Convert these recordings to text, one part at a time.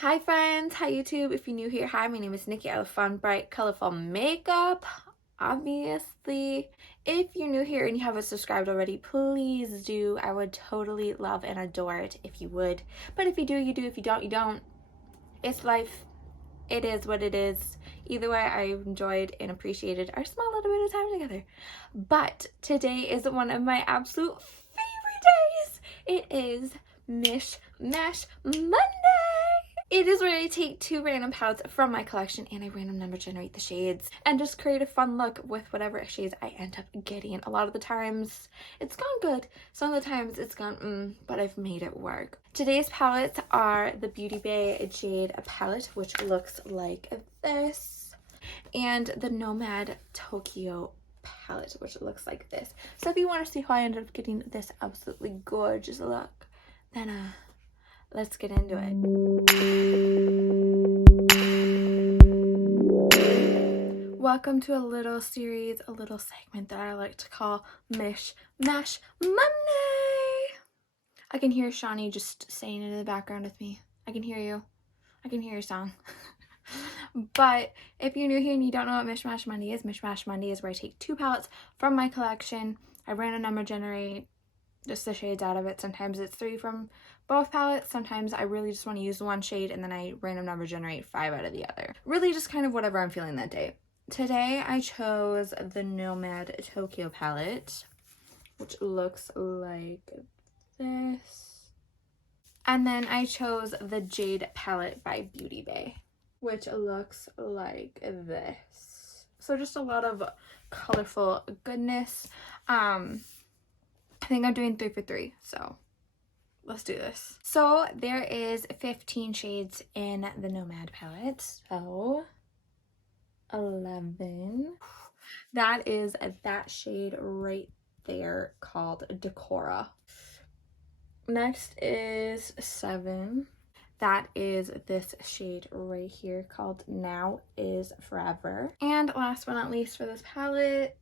Hi friends, hi YouTube. If you're new here, hi, my name is Nikki. I love fun, bright, colorful makeup, obviously. If you're new here and you haven't subscribed already, please do. I would totally love and adore it if you would. But if you do, you do. If you don't, you don't. It's life. It is what it is. Either way, I enjoyed and appreciated our small little bit of time together. But today is one of my absolute favorite days. It is Mish Mash Monday. It is where I take two random palettes from my collection and I random number generate the shades and just create a fun look with whatever shades I end up getting. A lot of the times it's gone good, some of the times it's gone but I've made it work. Today's palettes are the Beauty Bay Jade palette, which looks like this, and the Nomad Tokyo palette, which looks like this. So if you want to see how I ended up getting this absolutely gorgeous look, then let's get into it. Welcome to a little series, a little segment that I like to call Mish Mash Monday. I can hear Shawnee just saying it in the background with me. I can hear you. I can hear your song. But if you're new here and you don't know what Mish Mash Monday is where I take two palettes from my collection. I random number generate just the shades out of it. Sometimes it's 3 from both palettes. Sometimes I really just want to use one shade and then I random number generate 5 out of the other. Really just kind of whatever I'm feeling that day. Today I chose the Nomad Tokyo palette, which looks like this. And then I chose the Jade palette by Beauty Bay, which looks like this. So just a lot of colorful goodness. I think I'm doing 3 for 3, so let's do this. So there is 15 shades in the Nomad palette, so 11. That is that shade right there called Decora. Next is 7. That is this shade right here called Now Is Forever. And last but not least for this palette,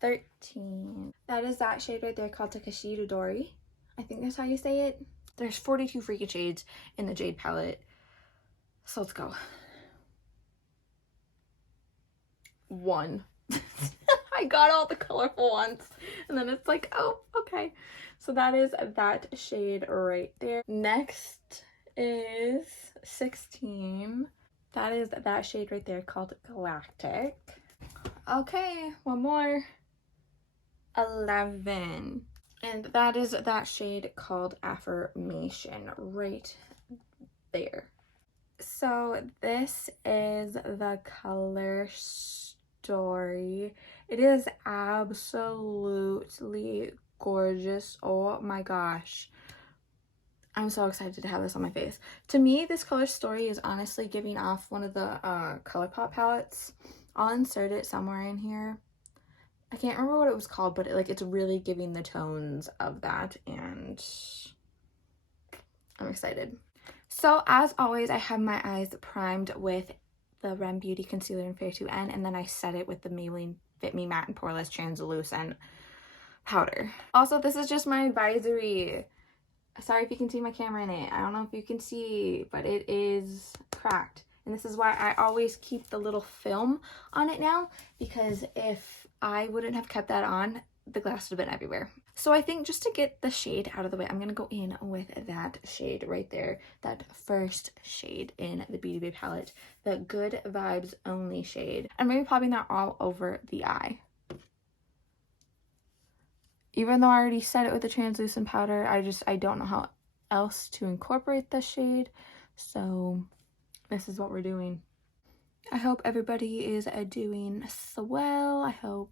13. That is that shade right there called Takashi Dodori. I think that's how you say it. There's 42 freaking shades in the Jade palette. So let's go. 1. I got all the colorful ones. And then it's like, oh, okay. So that is that shade right there. Next is 16. That is that shade right there called Galactic. Okay, one more. 11. And that is that shade called Affirmation right there. So this is the color story. It is absolutely gorgeous. Oh my gosh. I'm so excited to have this on my face. To me, this color story is honestly giving off one of the ColourPop palettes. I'll insert it somewhere in here. I can't remember what it was called, but it's really giving the tones of that, and I'm excited. So as always, I have my eyes primed with the Rem Beauty Concealer in Fair 2N, and then I set it with the Maybelline Fit Me Matte and Poreless Translucent powder. Also, this is just my advisory. Sorry if you can see my camera in it. I don't know if you can see, but it is cracked. And this is why I always keep the little film on it now, because if I wouldn't have kept that on, the glass would have been everywhere. So I think just to get the shade out of the way, I'm going to go in with that shade right there, that first shade in the Beauty Bay palette, the Good Vibes Only shade. I'm going to be popping that all over the eye. Even though I already set it with the translucent powder, I don't know how else to incorporate the shade, so this is what we're doing. I hope everybody is doing so well. I hope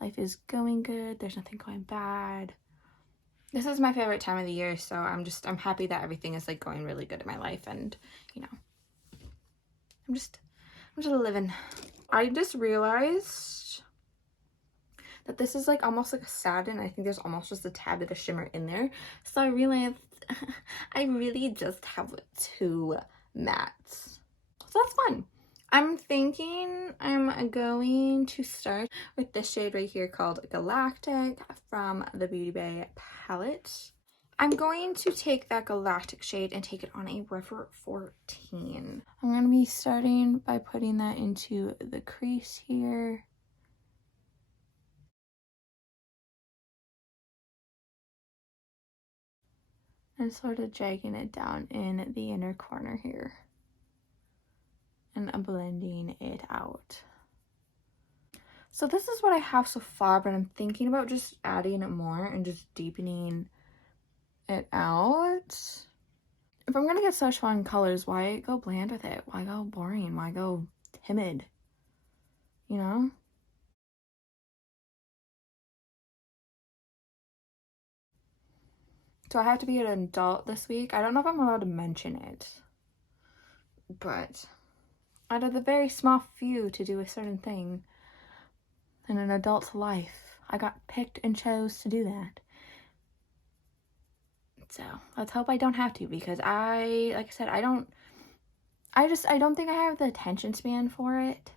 life is going good. There's nothing going bad. This is my favorite time of the year, so I'm happy that everything is going really good in my life, and I'm just living. I just realized that this is almost like a satin. I think there's almost just a tad bit of shimmer in there. So I realized I really just have 2 mattes. So that's fun. I'm thinking I'm going to start with this shade right here called Galactic from the Beauty Bay palette. I'm going to take that galactic shade and take it on a River 14. I'm going to be starting by putting that into the crease here. And sort of dragging it down in the inner corner here. And I'm blending it out. So this is what I have so far, but I'm thinking about just adding more and just deepening it out. If I'm gonna get such fun colors, why go bland with it? Why go boring? Why go timid? You know? So I have to be an adult this week. I don't know if I'm allowed to mention it. But out of the very small few to do a certain thing in an adult's life, I got picked and chose to do that. So let's hope I don't have to, because like I said, I don't think I have the attention span for it.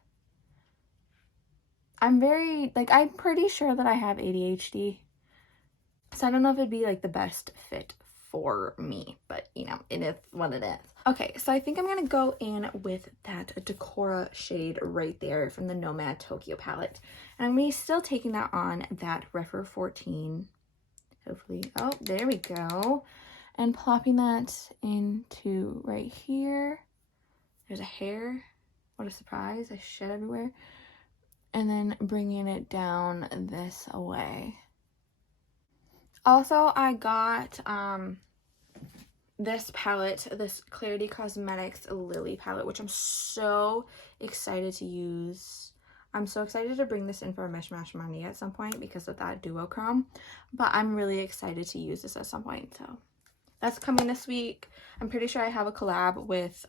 I'm pretty sure that I have ADHD. So I don't know if it'd be like the best fit for me, but you know, it is what it is. Okay, so I think I'm gonna go in with that Decora shade right there from the Nomad Tokyo palette. And I'm gonna be still taking that on that River 14. Hopefully, oh, there we go. And plopping that into right here. There's a hair. What a surprise. I shed everywhere. And then bringing it down this way. Also, I got this palette, this Clarity Cosmetics Lily palette, which I'm so excited to use. I'm so excited to bring this in for a Mishmash Monday at some point because of that duochrome. But I'm really excited to use this at some point. So that's coming this week. I'm pretty sure I have a collab with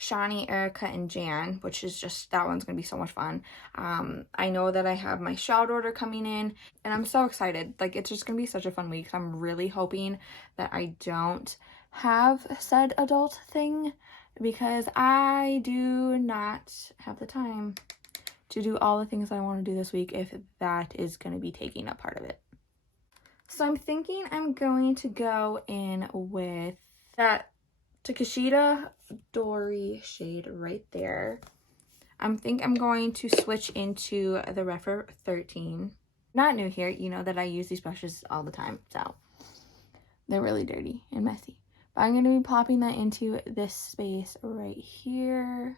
Shani, Erica, and Jan, which is just, that one's gonna be so much fun. I know that I have my shout order coming in, and I'm so excited. Like, it's just gonna be such a fun week. I'm really hoping that I don't have said adult thing, because I do not have the time to do all the things I want to do this week if that is going to be taking up part of it. So I'm thinking I'm going to go in with that Takeshita Dory shade right there. I think I'm going to switch into the River 13. Not new here, you know that I use these brushes all the time, so they're really dirty and messy. But I'm going to be popping that into this space right here,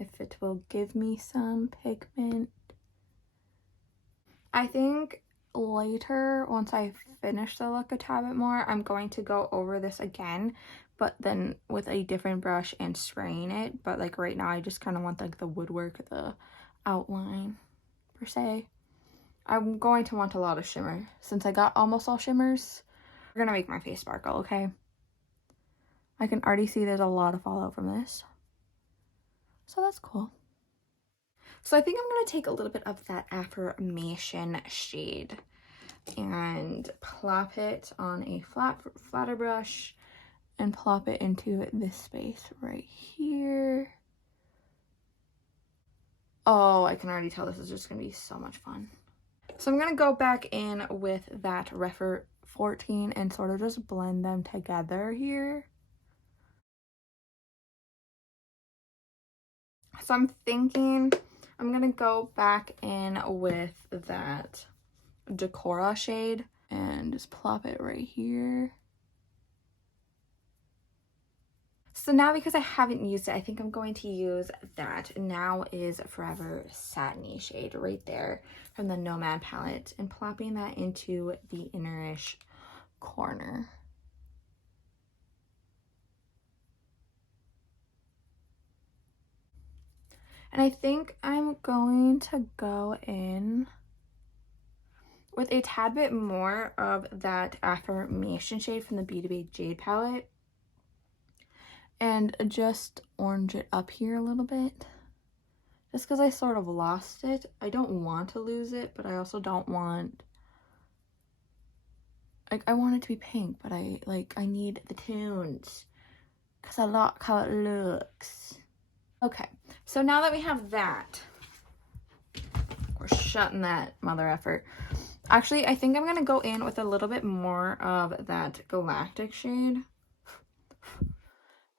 if it will give me some pigment. I think later, once I finish the look a tad bit more, I'm going to go over this again, but then with a different brush and spraying it. But like right now, I just kind of want like the woodwork, the outline per se. I'm going to want a lot of shimmer. Since I got almost all shimmers, we're gonna make my face sparkle, okay? I can already see there's a lot of fallout from this, so that's cool. So I think I'm gonna take a little bit of that affirmation shade and plop it on a flatter brush and plop it into this space right here. Oh, I can already tell this is just gonna be so much fun. So I'm gonna go back in with that River 14 and sort of just blend them together here. So I'm thinking I'm gonna go back in with that Decora shade and just plop it right here. So now, because I haven't used it, I think I'm going to use that Now Is Forever Satiny shade right there from the Nomad palette and plopping that into the innerish corner. And I think I'm going to go in with a tad bit more of that affirmation shade from the B2B Jade palette and just orange it up here a little bit. Just because I sort of lost it. I don't want to lose it, but I also don't want, like, I want it to be pink, but I need the tunes because I like how it looks. Okay, so now that we have that, we're shutting that mother effort. Actually, I think I'm going to go in with a little bit more of that galactic shade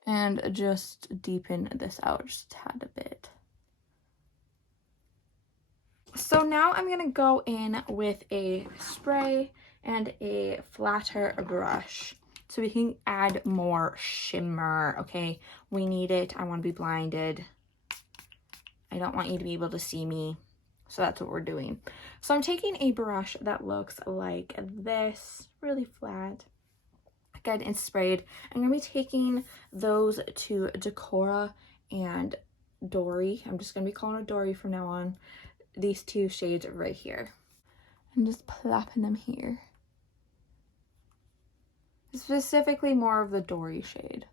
and just deepen this out just a tad a bit. So now I'm going to go in with a spray and a flatter brush so we can add more shimmer, okay? We need it. I want to be blinded. I don't want you to be able to see me. So that's what we're doing. So I'm taking a brush that looks like this, really flat. Again, it's sprayed. I'm going to be taking those to Decora and Dory. I'm just going to be calling it Dory from now on. These two shades right here. I'm just plopping them here. Specifically more of the Dory shade.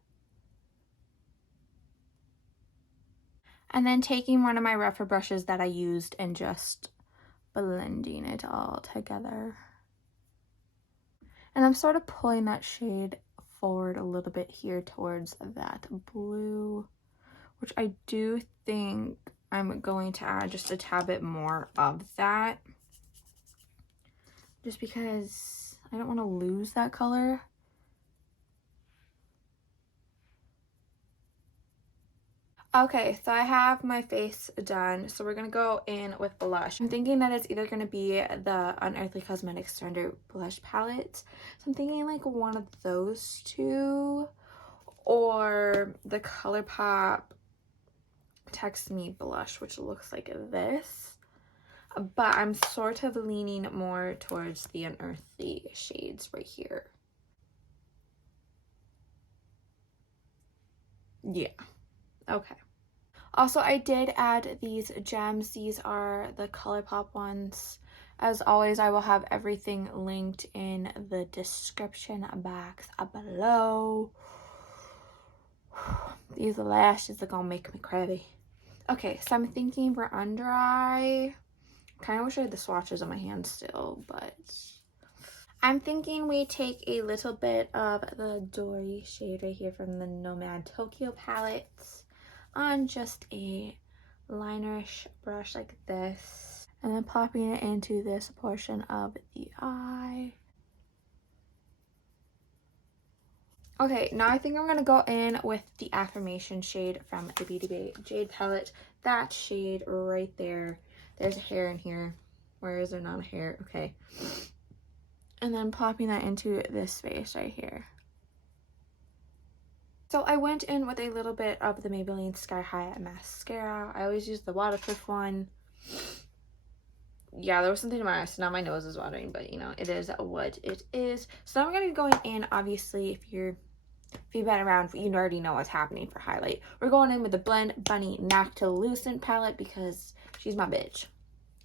And then taking one of my rougher brushes that I used and just blending it all together. And I'm sort of pulling that shade forward a little bit here towards that blue, which I do think I'm going to add just a tad bit more of that. Just because I don't want to lose that color. Okay, so I have my face done, so we're going to go in with blush. I'm thinking that it's either going to be the Unearthly Cosmetics Standard Blush Palette. So I'm thinking like one of those two, or the ColourPop Text Me blush, which looks like this. But I'm sort of leaning more towards the Unearthly shades right here. Yeah. Okay. Also, I did add these gems. These are the ColourPop ones. As always, I will have everything linked in the description box below. These lashes are gonna make me crazy. Okay, so I'm thinking for under eye. Kind of wish I had the swatches on my hand still, but I'm thinking we take a little bit of the Dory shade right here from the Nomad Tokyo palette on just a linerish brush like this, and then popping it into this portion of the eye. Okay, now I think I'm going to go in with the Affirmation shade from the Beauty Bay Jade palette. That shade right there. There's a hair in here. Where is there not a hair? Okay. And then popping that into this face right here. So I went in with a little bit of the Maybelline Sky High mascara. I always use the waterproof one. Yeah, there was something in my eyes, so now my nose is watering, but you know, it is what it is. So now I'm going to be going in, obviously, if you've been around, you already know what's happening for highlight. We're going in with the Blend Bunny Noctilucent palette because she's my bitch.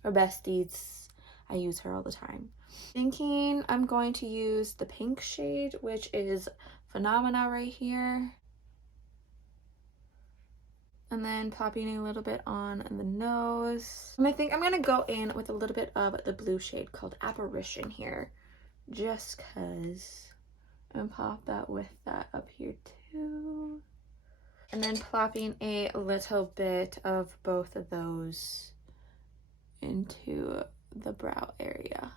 Her besties. I use her all the time. Thinking I'm going to use the pink shade, which is Phenomena right here. And then popping a little bit on the nose. And I think I'm going to go in with a little bit of the blue shade called Apparition here. Just because. And pop that with that up here too. And then plopping a little bit of both of those into the brow area.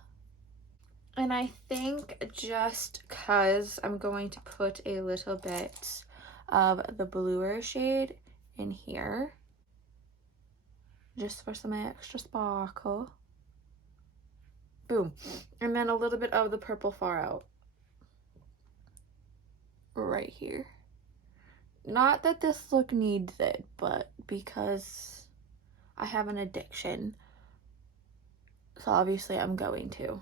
And I think just because I'm going to put a little bit of the bluer shade in here, just for some extra sparkle. Boom. And then a little bit of the purple far out right here. Not that this look needs it, but because I have an addiction, so obviously I'm going to.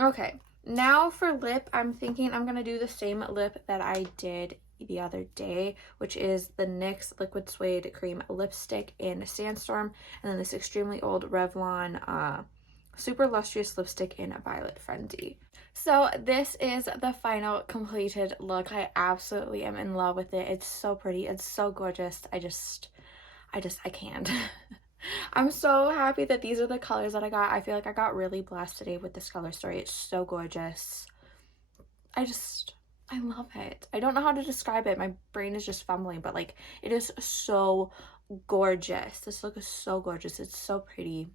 Okay, now for lip, I'm thinking I'm gonna do the same lip that I did the other day, which is the NYX Liquid Suede Cream Lipstick in Sandstorm, and then this extremely old Revlon Super Lustrous Lipstick in Violet Frenzy. So this is the final completed look. I absolutely am in love with it. It's so pretty. It's so gorgeous. I can't. I'm so happy that these are the colors that I got. I feel like I got really blessed today with this color story. It's so gorgeous. I love it. I don't know how to describe it. My brain is just fumbling, but like it is so gorgeous. This look is so gorgeous. It's so pretty.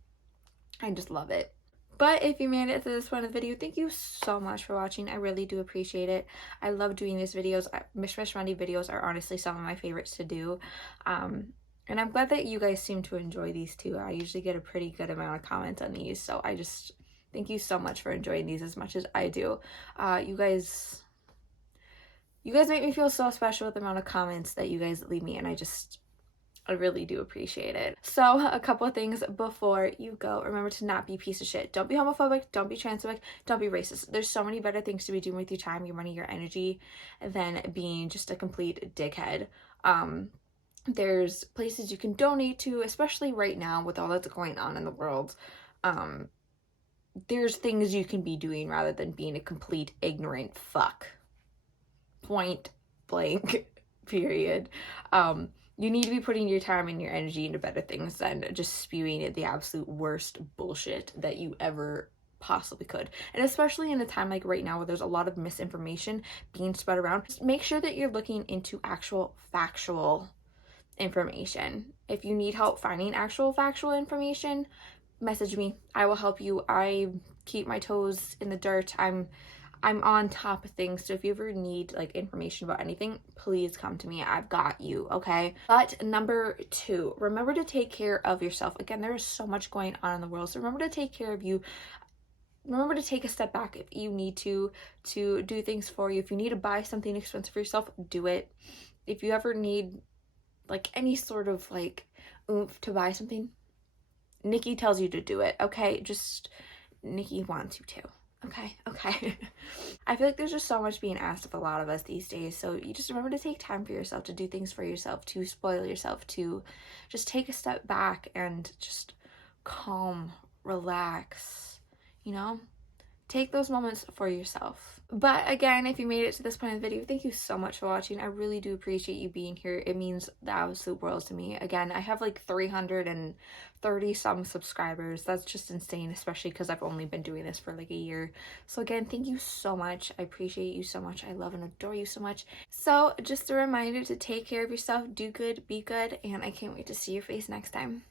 I just love it. But if you made it to this point of the video, thank you so much for watching. I really do appreciate it. I love doing these videos. Mish Monday videos are honestly some of my favorites to do. And I'm glad that you guys seem to enjoy these too. I usually get a pretty good amount of comments on these. So I just thank you so much for enjoying these as much as I do. You guys make me feel so special with the amount of comments that you guys leave me, and I really do appreciate it. So a couple of things before you go. Remember to not be a piece of shit. Don't be homophobic. Don't be transphobic. Don't be racist. There's so many better things to be doing with your time, your money, your energy than being just a complete dickhead. There's places you can donate to, especially right now with all that's going on in the world. There's things you can be doing rather than being a complete ignorant fuck. Point blank, period. You need to be putting your time and your energy into better things than just spewing the absolute worst bullshit that you ever possibly could. And especially in a time like right now where there's a lot of misinformation being spread around, just make sure that you're looking into actual factual information. If you need help finding actual factual information, message me. I will help you. I keep my toes in the dirt. I'm on top of things, so if you ever need like information about anything, please come to me. I've got you, okay? But number 2, remember to take care of yourself. Again, there is so much going on in the world, so remember to take care of you. Remember to take a step back if you need to do things for you. If you need to buy something expensive for yourself, do it. If you ever need like any sort of like oomph to buy something, Nikki tells you to do it, okay? Just Nikki wants you to. Okay. I feel like there's just so much being asked of a lot of us these days, so you just remember to take time for yourself, to do things for yourself, to spoil yourself, to just take a step back and just calm, relax, you know? Take those moments for yourself. But again, if you made it to this point of the video, thank you so much for watching. I really do appreciate you being here. It means the absolute world to me. Again, I have like 330 some subscribers. That's just insane, especially because I've only been doing this for like a year. So again, thank you so much. I appreciate you so much. I love and adore you so much. So just a reminder to take care of yourself, do good, be good, and I can't wait to see your face next time.